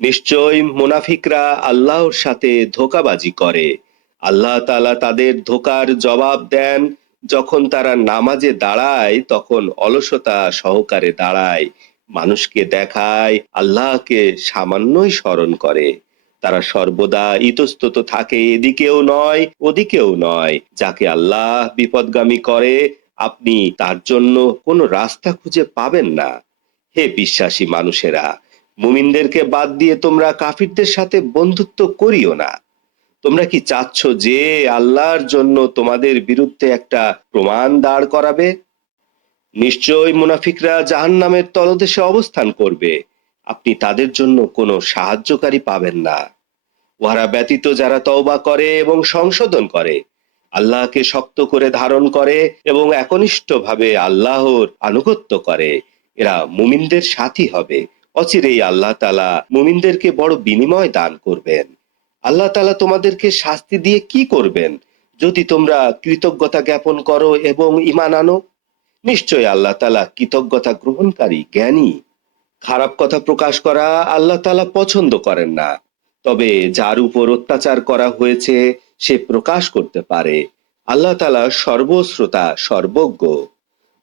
নিশ্চয় মুনাফিকরা আল্লাহর সাথে ধোঁকাবাজি করে। আল্লাহ তাআলা তাদের ধোঁকার জবাব দেন, যখন তারা নামাজে দাঁড়ায় তখন অলসতা সহকারে দাঁড়ায়, মানুষকে দেখায় আল্লাহকে সামান্যই স্মরণ করে। তারা সর্বদা ইতস্তত থাকে, এদিকেও নয় ওদিকেও নয়। যাকে আল্লাহ বিপদগামী করে, আপনি তার জন্য কোনো রাস্তা খুঁজে পাবেন না। হে বিশ্বাসী মানুষেরা, মুমিনদেরকে বাদ দিয়ে তোমরা কাফিরদের সাথে বন্ধুত্ব করিও না। তোমরা কি চাচ্ছ যে আল্লাহর জন্য তোমাদের বিরুদ্ধে একটা প্রমাণ দাঁড় করাবে? নিশ্চয় মুনাফিকরা জাহান্নামের তলদেশে অবস্থান করবে। আপনি তাদের জন্য কোনো সাহায্যকারী পাবেন না। উহারা ব্যতীত যারা তওবা করে এবং সংশোধন করে, আল্লাহকে শক্ত করে ধারণ করে এবং একনিষ্ঠভাবে আল্লাহর আনুগত্য করে, এরা মুমিনদের সাথী হবে। অচিরেই আল্লাহ তাআলা মুমিনদেরকে বড় বিনিময় দান করবেন। আল্লাহ তাআলা তোমাদেরকে শাস্তি দিয়ে কি করবেন, যদি তোমরা কৃতজ্ঞতা জ্ঞাপন করো এবং ঈমান আনো? নিশ্চয় আল্লাহ তাআলা কৃতজ্ঞতা গ্রহণকারী, জ্ঞানী। খারাপ কথা প্রকাশ করা আল্লাহ তাআলা পছন্দ করেন না। তবে যার উপর অত্যাচার করা হয়েছে সে প্রকাশ করতে পারে। আল্লাহ তাআলা সর্বশ্রোতা, সর্বজ্ঞ।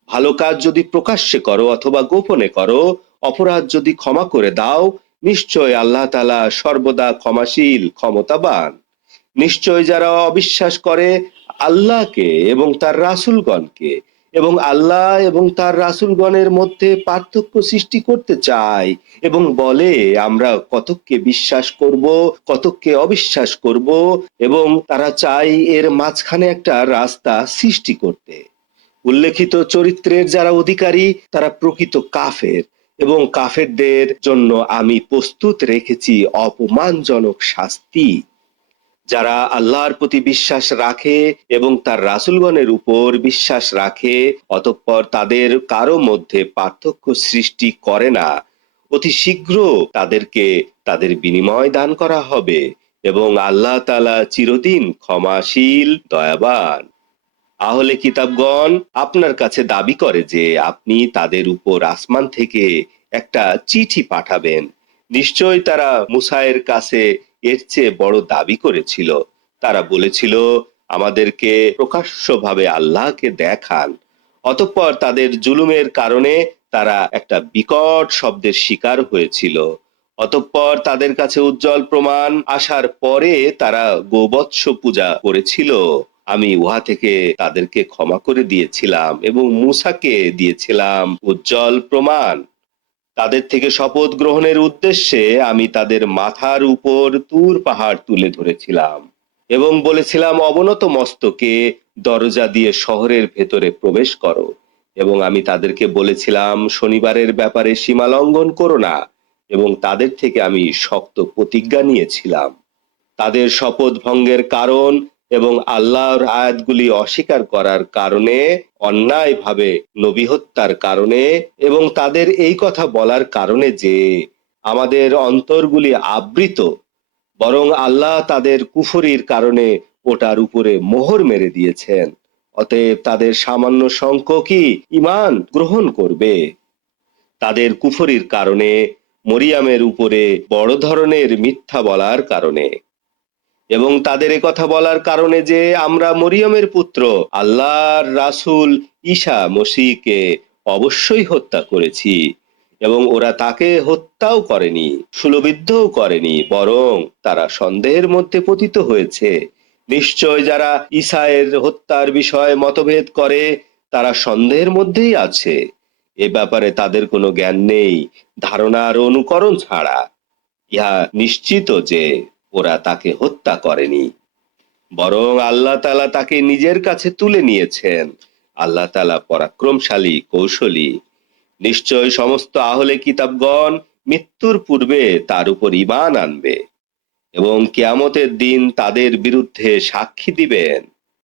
ভালো কাজ যদি প্রকাশ্যে করো অথবা গোপনে করো, অপরাধ যদি ক্ষমা করে দাও, নিশ্চয় আল্লাহ তাআলা সর্বদা ক্ষমাশীল, ক্ষমতাবান। নিশ্চয় যারা অবিশ্বাস করে আল্লাহকে এবং তার রাসূলগণকে, এবং আল্লাহ এবং তার রাসূলগণের মধ্যে পার্থক্য সৃষ্টি করতে চায় এবং বলে আমরা কতককে বিশ্বাস করব, কতককে অবিশ্বাস করব, এবং তারা চায় এর মাঝখানে একটা রাস্তা সৃষ্টি করতে। উল্লেখিত চরিত্রের যারা অধিকারী তারা প্রকৃত কাফের, এবং কাফেরদের জন্য আমি প্রস্তুত রেখেছি অপমানজনক শাস্তি। যারা আল্লাহর প্রতি বিশ্বাস রাখে এবং তার রাসূলগণের উপর বিশ্বাস রাখে, অতঃপর তাদের কারো মধ্যে পার্থক্য সৃষ্টি করে না, অতি শীঘ্র তাদেরকে তাদের বিনিময় দান করা হবে, এবং আল্লাহ তাআলা চিরদিন ক্ষমাশীল, দয়াবান। আহলে কিতাবগণ আপনার কাছে দাবি করে যে আপনি তাদের উপর আসমান থেকে একটা চিঠি পাঠাবেন। নিশ্চয় তারা মুসায়ের কাছে এর চেয়ে বড় দাবি করেছিল। তারা বলেছিল, আমাদেরকে প্রকাশ্যভাবে আল্লাহকে দেখান। অতঃপর তাদের জুলুমের কারণে তারা একটা বিকট শব্দের শিকার হয়েছিল। অতঃপর তাদের কাছে উজ্জ্বল প্রমাণ আসার পরে তারা গোবৎস পূজা করেছিল। আমি উহা থেকে তাদেরকে ক্ষমা করে দিয়েছিলাম এবং মূসাকে দিয়েছিলাম উজ্জ্বল প্রমাণ। তাদের থেকে শপথ গ্রহণের উদ্দেশ্যে আমি তাদের মাথার উপর তুর পাহাড় তুলে ধরেছিলাম এবং বলেছিলাম, অবনত মস্তকে দরজা দিয়ে শহরের ভেতরে প্রবেশ করো। এবং আমি তাদেরকে বলেছিলাম, শনিবারের ব্যাপারে সীমা লঙ্ঘন করো না, এবং তাদের থেকে আমি শক্ত প্রতিজ্ঞা নিয়েছিলাম। তাদের শপথ ভঙ্গের কারণ এবং আল্লাহর আয়াতগুলি অস্বীকার করার কারণে, অন্যায়ভাবে নবী হত্যার কারণে, এবং তাদের এই কথা বলার কারণে যে আমাদের অন্তরগুলি আবৃত, বরং আল্লাহ তাদের কুফরির কারণে ওটার উপরে মোহর মেরে দিয়েছেন। অতএব তাদের সামান্য সংখ্যকই ঈমান গ্রহণ করবে। তাদের কুফরির কারণে, মরিয়ামের উপরে বড় ধরনের মিথ্যা বলার কারণে, এবং তাদের কথা বলার কারণে যে আমরা মরিয়মের পুত্র আল্লাহর রাসূল ঈসা মসীহকে অবশ্যই হত্যা করেছি, এবং ওরা তাকে হত্যাও করেনি, শূলবিদ্ধও করেনি, বরং তারা সন্দেহের মধ্যে পতিত হয়েছে। নিশ্চয় যারা ঈসায়ের হত্যার বিষয়ে মতভেদ করে তারা সন্দেহের মধ্যেই আছে। এ ব্যাপারে তাদের কোনো জ্ঞান নেই, ধারণার অনুকরণ ছাড়া। ইহা নিশ্চিত যে ওরা তাকে হত্যা করেনি, বরং আল্লাহ তাআলা তাকে নিজের কাছে তুলে নিয়েছেন। আল্লাহ তাআলা পরাক্রমশালী, কৌশলী। নিশ্চয় সমস্ত আহলে কিতাবগণ মৃত্যুর পূর্বে তার উপর ঈমান আনবে এবং কিয়ামতের দিন তাদের বিরুদ্ধে সাক্ষী দিবেন।